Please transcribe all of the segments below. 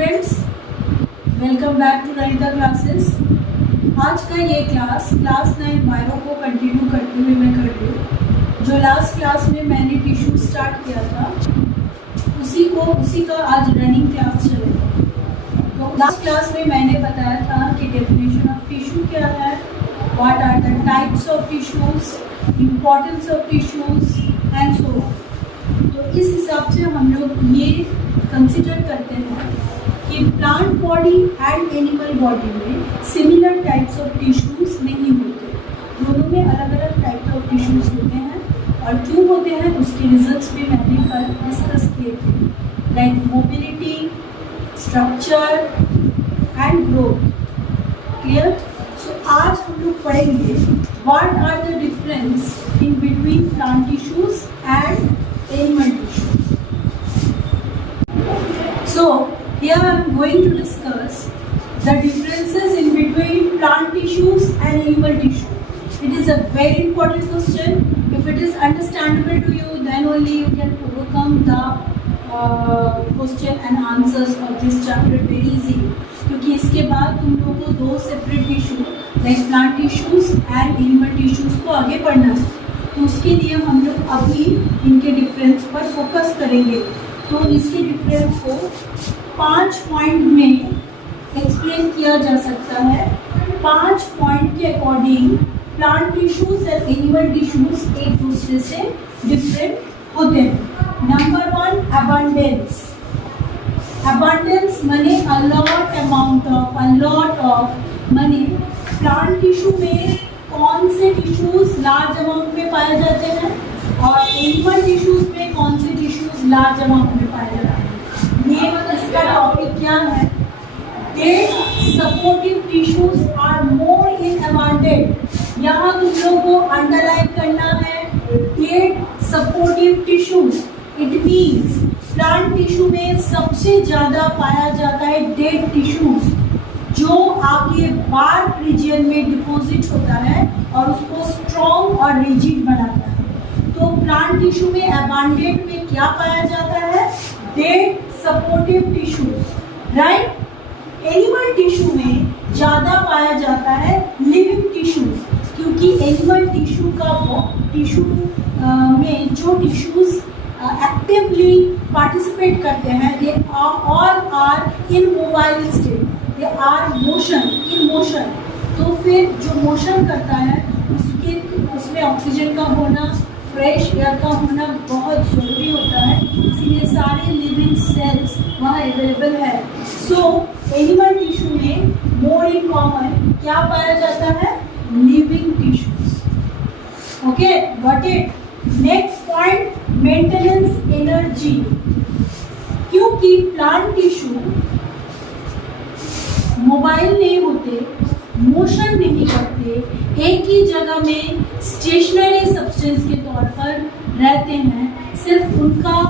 Students, welcome back to Ranita classes. आज का ये क्लास 9 बायो को कंटिन्यू करते हुए मैं कर रही हूँ। जो लास्ट क्लास में मैंने टिश्यू स्टार्ट किया था उसी का आज रनिंग क्लास चलेगा। तो लास्ट क्लास में मैंने बताया था कि डेफिनेशन ऑफ टिश्यू क्या है, what are the types of tissues, importance of tissues and so on. तो इस हिसाब से हम लोग ये कंसिडर करते हैं कि plant body and animal body में सिमिलर टाइप्स ऑफ टिश्यूज नहीं होते, दोनों में अलग अलग टाइप ऑफ टिश्यूज होते हैं। और क्यों होते हैं उसके रिजल्ट्स भी मैंने कल डिस्कस किए थे, like mobility, structure and growth. Clear? So आज हम लोग पढ़ेंगे what are the difference in between plant tissues and animal tissue. So here I am going to discuss the differences in between plant tissues and animal tissue. It is a very important question. If it is understandable to you, then only you can overcome the question and answers of this chapter very easily. क्योंकि इसके बाद तुम लोगों को दो separate tissue like plant tissues and animal tissues को आगे पढ़ना है। तो उसके लिए हम लोग अभी इनके डिफरेंस पर फोकस करेंगे। तो इसके डिफरेंस को 5 पॉइंट में एक्सप्लेन किया जा सकता है। 5 पॉइंट के अकॉर्डिंग प्लांट टिश्यूज और एनिमल टिश्यूज एक दूसरे से डिफरेंट होते हैं। Number 1, abundance. अबंडेंस माने अ लॉट ऑफ माने प्लांट टिश्यू में कौन से टिश्यूज लार्ज अमाउंट में पाए जाते हैं और एनिमल टिश्यूज में कौन से टिश्यूज लार्ज अमाउंट में पाए जाते हैं। ये इसका टॉपिक क्या है? Dead supportive tissues are more in abundant. यहाँ तुम लोगों को अंडरलाइन करना है dead supportive tissues. It means plant tissue में सबसे ज्यादा पाया जाता है डेड टिश्यूज, जो आपके बार्क रीजन में डिपॉजिट होता है और उसको स्ट्रॉन्ग और रिजिड बनाता है। तो प्लांट टिश्यू में अबांडेंट में क्या पाया जाता है? Dead supportive tissues, right. Animal tissue में ज्यादा पाया जाता है लिविंग टिश्यूज, क्योंकि एनिमल टिश्यू में जो टिश्यूज एक्टिवली पार्टिसिपेट करते हैं they all are in mobile state, they are in motion. तो फिर जो मोशन करता है उसमें ऑक्सीजन का होना, फ्रेश एयर का होना बहुत ज़रूरी होता है, इसलिए सारे लिविंग सेल्स वहाँ अवेलेबल है। सो एनिमल टिश्यू में मोर इन कॉमन क्या पाया जाता है? Living tissues. Okay, got it. Next point, maintenance energy. क्योंकि प्लांट टिश्यू मोबाइल नहीं होते, मोशन नहीं करते, एक ही जगह में स्टेशनरी सब्सटेंस के तौर पर रहते हैं, सिर्फ उनका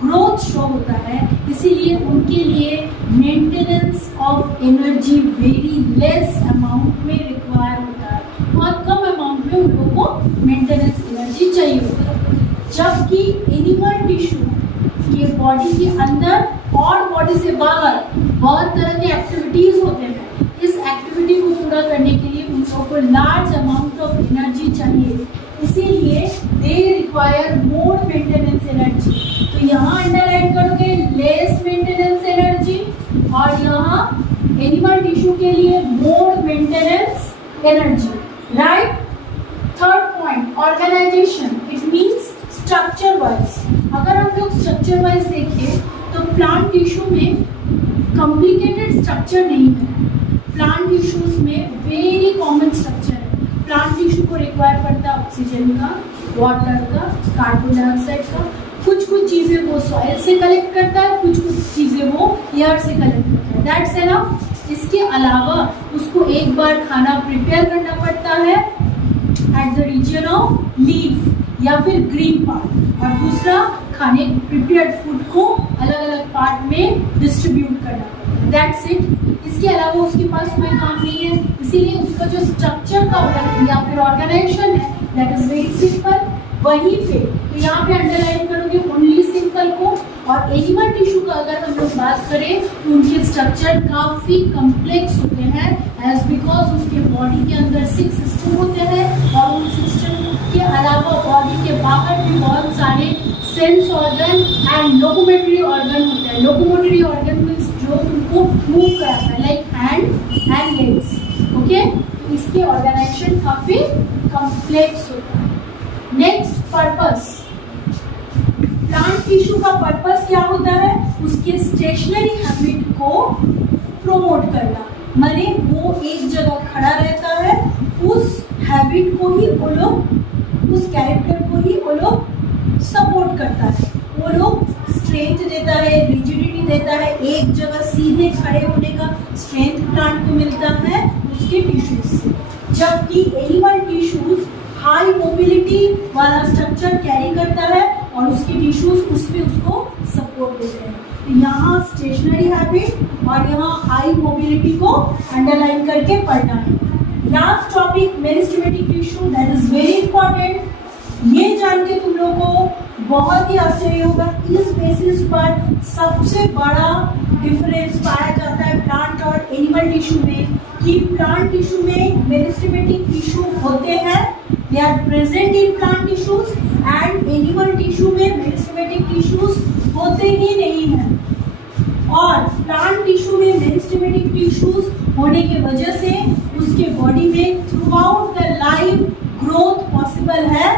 ग्रोथ शो होता है, इसीलिए उनके लिए maintenance of energy very less amount में रिक्वायर होता है। बहुत कम अमाउंट में उन लोगों को मेंटेनेंस एनर्जी चाहिए होता है। जबकि एनिमल टिश्यू के बॉडी के अंदर और बॉडी से बाहर बहुत तरह के एक्टिविटीज होते हैं। इस एक्टिविटी को पूरा करने के लिए उन लोगों को लार्ज अमाउंट ऑफ एनर्जी चाहिए, इसीलिए they require more maintenance energy. तो यहाँ अंडरलाइन करोगे लेस मेंटेनेंस एनर्जी और यहाँ एनिमल टिश्यू के लिए more maintenance energy, right. Third point, organisation. It means structure wise. अगर हम लोग स्ट्रक्चर वाइज देखें तो प्लांट टिश्यू में कॉम्प्लिकेटेड स्ट्रक्चर नहीं है। प्लांट टिश्यूज में वेरी कॉमन स्ट्रक्चर है। प्लांट टिश्यू को रिक्वायर पड़ता है ऑक्सीजन का, वाटर का, कार्बन डाइऑक्साइड का। कुछ चीज़ें वो सॉइल से कलेक्ट करता है, कुछ चीज़ें वो एयर से कलेक्ट करता है। That's enough. इसके अलावा उसको एक बार खाना प्रिपेयर करना पड़ता है at the region of leaf या फिर ग्रीन पार्ट, और दूसरा खाने प्रिपेयर्ड फूड को अलग अलग पार्ट में डिस्ट्रीब्यूट करना पड़ता है। That's it. इसके अलावा उसके पास कोई काम नहीं है, इसीलिए उसका जो स्ट्रक्चर का या फिर ऑर्गेनाइजेशन है दैट इज वेरी सिंपल। वहीं पे तो यहाँ पे अंडरलाइन करोगे ओनली सिंपल को, और एनिमल टिश्यू का अगर हम लोग बात करें तो उनके स्ट्रक्चर काफ़ी कम्प्लेक्स होते हैं, एज बिकॉज उसके बॉडी के अंदर 6 सिस्टम होते हैं और उन सिस्टम के अलावा बॉडी के बाहर भी बहुत सारे sense organ and locomotory organ होते हैं। लोकोमोटरी ऑर्गन मीन्स जो उनको मूव कराता है, like hand and legs. Okay, तो इसके ऑर्गेनाइजेशन काफ़ी कम्प्लेक्स होता है। Next, purpose. प्लांट टिश्यू का पर्पस क्या होता है? उसके स्टेशनरी हैबिट को प्रोमोट करना, माने वो एक जगह खड़ा रहता है, उस हैबिट को ही वो लोग, उस कैरेक्टर को ही वो लोग सपोर्ट करता है। वो लोग स्ट्रेंथ देता है, रिजिडिटी देता है, एक जगह सीधे खड़े होने का स्ट्रेंथ प्लांट को मिलता है उसके टिश्यूज से। जबकि एनिमल टिश्यूज हाई मोबिलिटी वाला स्ट्रक्चर कैरी करता है और उसके टिश्यूज उस पर उसको सपोर्ट देते हैं। तो यहाँ स्टेशनरी हैबिट और यहाँ हाई मोबिलिटी को अंडरलाइन करके पढ़ना है। Last topic, meristematic tissue, that is very important. ये जान के तुम लोगों को बहुत ही आश्चर्य होगा, इस बेसिस पर सबसे बड़ा डिफरेंस पाया जाता है प्लांट और एनिमल टिश्यू में, कि प्लांट टिश्यू में मेरिस्टेमेटिक टिश्यू होते हैं, they are present in plant tissues, and animal tissue में मेरिस्टेमेटिक टिश्यूज होते ही नहीं हैं। और प्लांट टिश्यू में मेरिस्टेमेटिक टिश्यूज होने की वजह से उसके बॉडी में throughout the life growth possible है।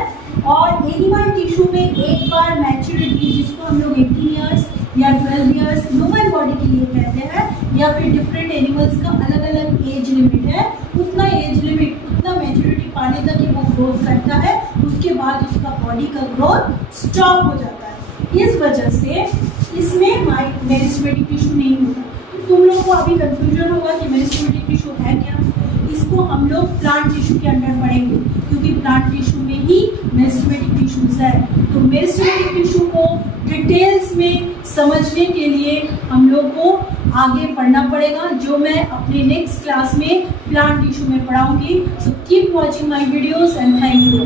और एनिमल टिश्यू में एक बार मैच्योरिटी, जिसको हम लोग 18 ईयर्स या 12 ईयर्स ह्यूमन बॉडी के लिए कहते हैं, या फिर डिफरेंट एनिमल्स का अलग अलग एज लिमिट है, उतना एज लिमिट, उतना मैच्योरिटी पाने तक वो ग्रोथ करता है, उसके बाद उसका बॉडी का ग्रोथ स्टॉप हो जाता है। इस वजह से इसमें मेरिस्टेमेटिक टिश्यू नहीं होता। तो तुम लोगों को अभी कंफ्यूजन होगा कि मेरिस्टेमेटिक टिश्यू है क्या। इसको हम लोग प्लांट टिश्यू के अंडर पढ़ेंगे, क्योंकि प्लांट टिश्यू में ही मेरिस्टेमेटिक टिश्यूज है। तो मेरिस्टेमेटिक टिश्यू को डिटेल्स में समझने के लिए हम लोग को आगे पढ़ना पड़ेगा, जो मैं अपने नेक्स्ट क्लास में प्लांट टिश्यू में पढ़ाऊंगी। So keep watching my videos and thank you.